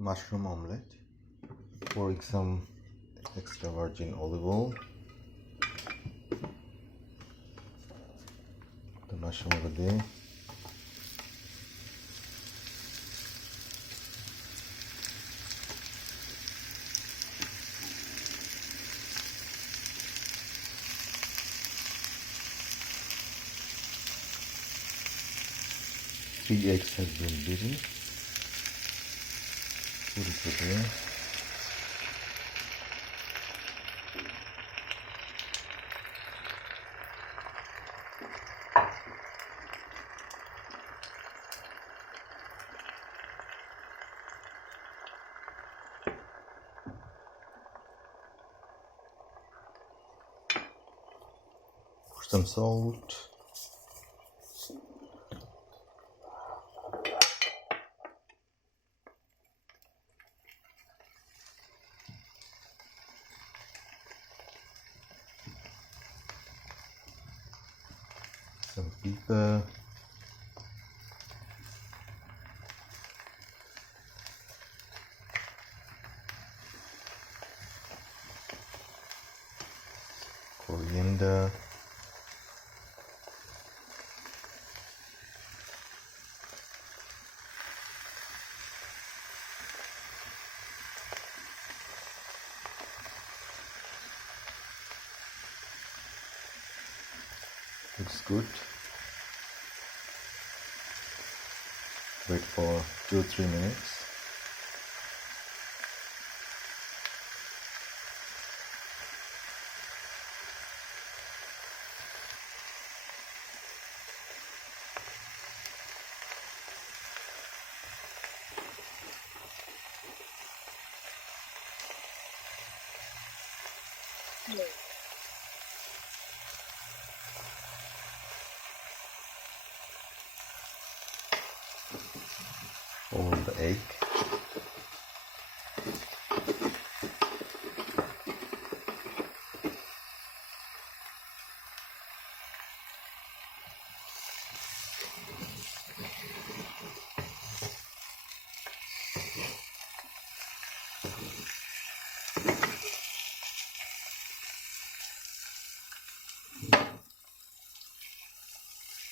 mushroom omelette. Pouring some extra virgin olive oil. The mushroom over there. Three eggs have been beaten. Put it over there. Pour some salt. Some pepper. Coriander. Looks good. Wait for two three minutes. All the egg.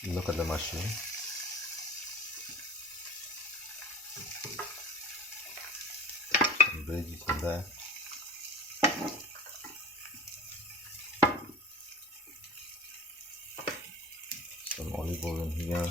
Look at the mushroom. Some olive oil in here.